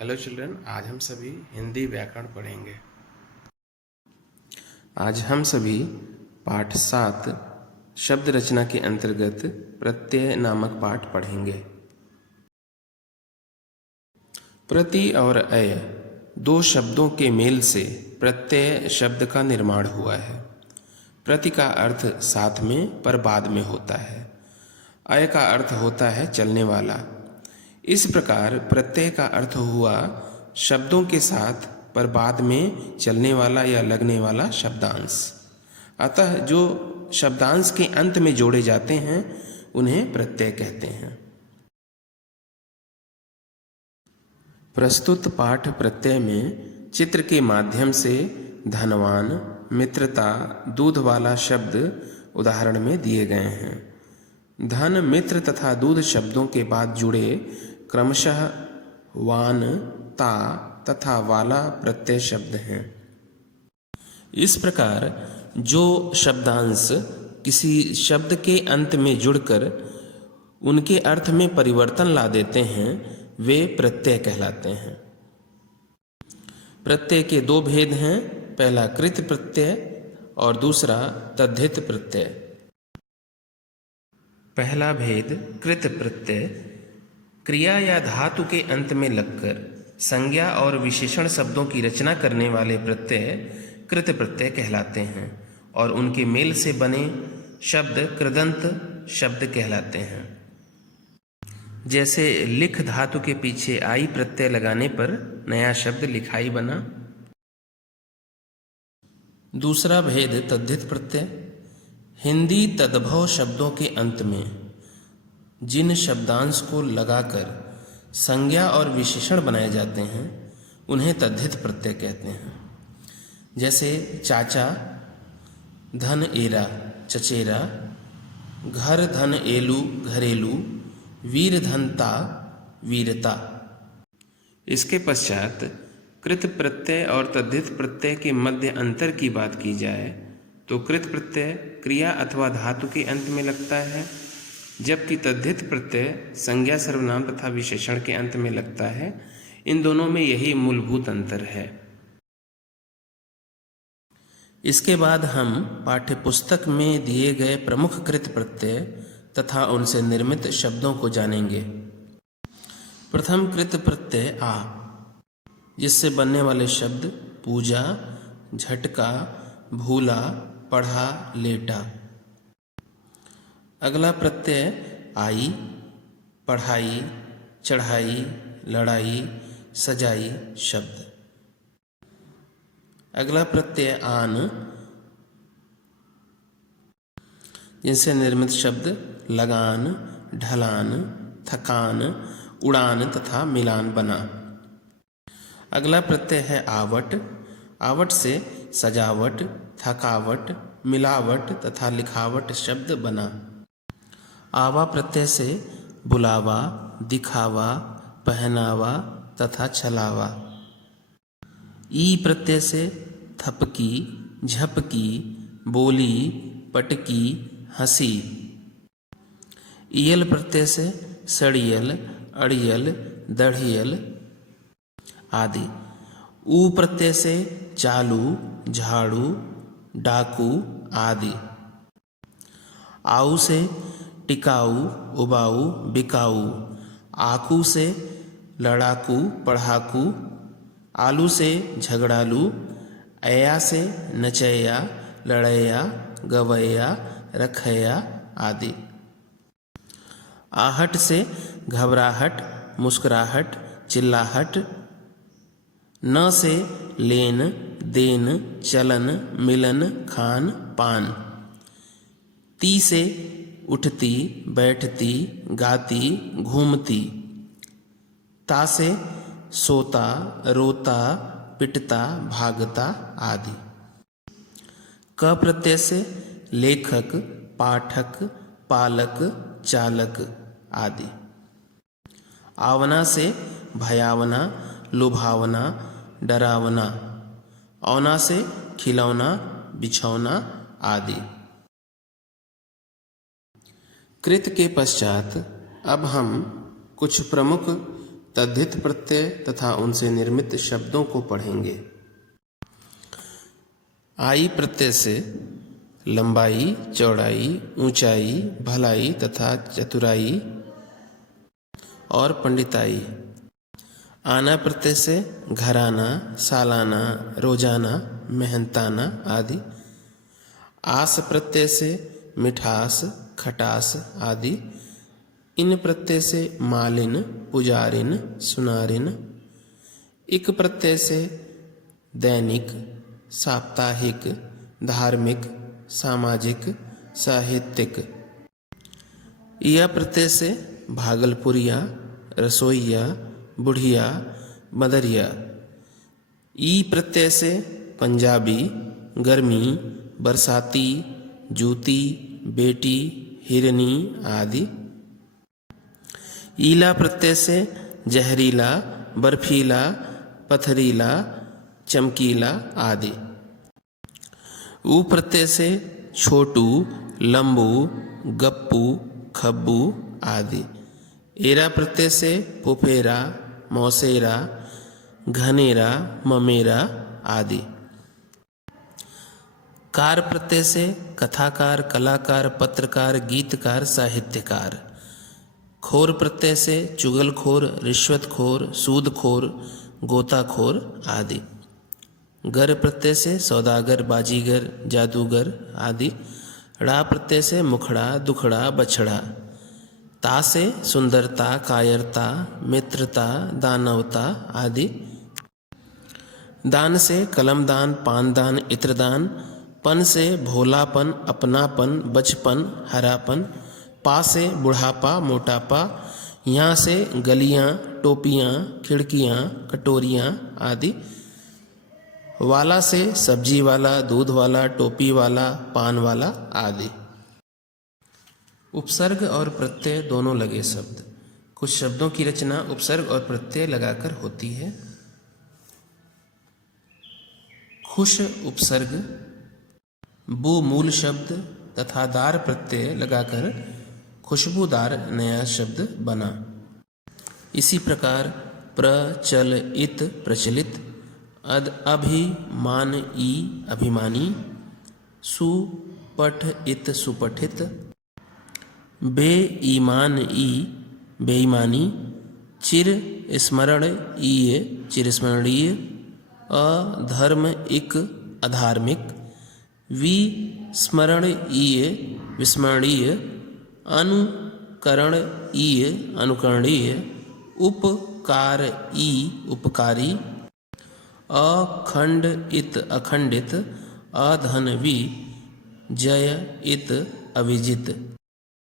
Hello children, आज हम सभी हिंदी व्याकरण पढ़ेंगे। आज हम सभी पाठ 7 शब्द रचना के अंतर्गत प्रत्यय नामक पाठ पढ़ेंगे। प्रति और अय दो शब्दों के मेल से प्रत्यय शब्द का निर्माण हुआ है। प्रति का अर्थ साथ में पर बाद में होता है। अय का अर्थ होता है चलने वाला। इस प्रकार प्रत्यय का अर्थ हुआ शब्दों के साथ पर बाद में चलने वाला या लगने वाला शब्दांश। अतः जो शब्दांश के अंत में जोड़े जाते हैं उन्हें प्रत्यय कहते हैं। प्रस्तुत पाठ प्रत्यय में चित्र के माध्यम से धनवान, मित्रता, दूध वाला शब्द उदाहरण में दिए गए हैं। धन, मित्र तथा दूध शब्दों के बाद जुड़े क्रमशः वान, ता तथा वाला प्रत्यय शब्द हैं। इस प्रकार जो शब्दांश किसी शब्द के अंत में जुड़कर उनके अर्थ में परिवर्तन ला देते हैं वे प्रत्यय कहलाते हैं। प्रत्यय के दो भेद हैं, पहला कृत प्रत्यय और दूसरा तद्धित प्रत्यय। पहला भेद कृत प्रत्यय क्रिया या धातु के अंत में लगकर संज्ञा और विशेषण शब्दों की रचना करने वाले प्रत्यय कृत प्रत्यय कहलाते हैं और उनके मेल से बने शब्द कृदंत शब्द कहलाते हैं। जैसे लिख धातु के पीछे आई प्रत्यय लगाने पर नया शब्द लिखाई बना। दूसरा भेद तद्धित प्रत्यय हिंदी तद्भव शब्दों के अंत में जिन शब्दांश को लगाकर संज्ञा और विशेषण बनाए जाते हैं उन्हें तद्धित प्रत्यय कहते हैं। जैसे चाचा धन एरा चचेरा, घर धन एलू घरेलू, वीर धनता वीरता। इसके पश्चात कृत प्रत्यय और तद्धित प्रत्यय के मध्य अंतर की बात की जाए तो कृत प्रत्यय क्रिया अथवा धातु के अंत में लगता है, जबकि तद्धित प्रत्यय संज्ञा सर्वनाम तथा विशेषण के अंत में लगता है। इन दोनों में यही मूलभूत अंतर है। इसके बाद हम पाठ्यपुस्तक में दिए गए प्रमुख कृत प्रत्यय तथा उनसे निर्मित शब्दों को जानेंगे। प्रथम कृत प्रत्यय आ, जिससे बनने वाले शब्द पूजा, झटका, भूला, पढ़ा, लेटा। अगला प्रत्यय आई, पढ़ाई, चढ़ाई, लड़ाई, सजाई शब्द। अगला प्रत्यय आन, जिनसे निर्मित शब्द लगान, ढलान, थकान, उड़ान तथा मिलान बना। अगला प्रत्यय है आवट। आवट से सजावट, थकावट, मिलावट तथा लिखावट शब्द बना। आवा प्रत्यय से बुलावा, दिखावा, पहनावा तथा छलावा। ई प्रत्यय से थपकी, झपकी, बोली, पटकी, हंसी। इयल प्रत्यय से सड़ियल, अड़ियल, दढ़ियल आदि। ऊ प्रत्यय से चालू, झाड़ू, डाकू आदि। आऊ से टिकाऊ, उबाऊ, बिकाऊ। आकू से लड़ाकू, पढ़ाकू। आलू से झगड़ालू। अया से नचैया, लड़ैया, गवैया, रखैया आदि। आहट से घबराहट, मुस्कुराहट, चिल्लाहट। न से लेन, देन, चलन, मिलन, खान, पान। ती से उठती, बैठती, गाती, घूमती। ता से सोता, रोता, पिटता, भागता आदि। क प्रत्यय से लेखक, पाठक, पालक, चालक आदि। आवना से भयावना, लुभावना, डरावना। औना से खिलौना, बिछौना आदि। कृत के पश्चात अब हम कुछ प्रमुख तद्धित प्रत्यय तथा उनसे निर्मित शब्दों को पढ़ेंगे। आई प्रत्यय से लंबाई, चौड़ाई, ऊंचाई, भलाई तथा चतुराई और पंडिताई। आना प्रत्यय से घराना, सालाना, रोजाना, मेहनताना आदि। आस प्रत्यय से मिठास, खटास आदि। इन प्रत्यय से मालिन, पुजारिन, सुनारिन। इक प्रत्यय से दैनिक, साप्ताहिक, धार्मिक, सामाजिक, साहित्यिक। या प्रत्यय से भागलपुरिया, रसोइया, बुढ़िया, मदरिया। ई प्रत्यय से पंजाबी, गर्मी, बरसाती, जूती, बेटी, हिरनी आदि। ईला प्रत्यय से जहरीला, बर्फीला, पथरीला, चमकीला आदि। ऊ प्रत्यय से छोटू, लंबू, गप्पू, खब्बू आदि। एरा प्रत्यय से पुफेरा, मौसेरा, घनेरा, ममेरा आदि। कार प्रत्यय से कथाकार, कलाकार, पत्रकार, गीतकार, साहित्यकार। खोर प्रत्यय से चुगलखोर, रिश्वतखोर, सूदखोर, गोताखोर आदि। गर प्रत्यय से सौदागर, बाजीगर, जादूगर आदि। ड़ा प्रत्यय से मुखड़ा, दुखड़ा, बछड़ा। ता से सुंदरता, कायरता, मित्रता, दानवता आदि। दान से कलमदान, पानदान, इत्रदान। पन से भोलापन, अपनापन, बचपन, हरापन। पा से बुढ़ापा, मोटापा। यहाँ से गलियाँ, टोपियाँ, खिड़कियाँ, कटोरियाँ आदि। वाला से सब्जी वाला, दूध वाला, टोपी वाला, पान वाला आदि। उपसर्ग और प्रत्यय दोनों लगे शब्द। कुछ शब्दों की रचना उपसर्ग और प्रत्यय लगाकर होती है। खुश उपसर्ग, बू मूल शब्द तथा दार प्रत्यय लगाकर खुशबूदार नया शब्द बना। इसी प्रकार प्रचलित, प्रचलित, अभिमानी, अभिमानी, सुपठित, सुपठित, बेईमान, बेईमानी, चिर स्मरणीय, चिरस्मरणीय, अधर्मिक, अधार्मिक, विस्मरणीय, विस्मरणीय, अनुकरणीय, अनुकरणीय, उपकारी, उपकारी, अखंडित, अखंडित, अधन्वी, जयित, अविजित।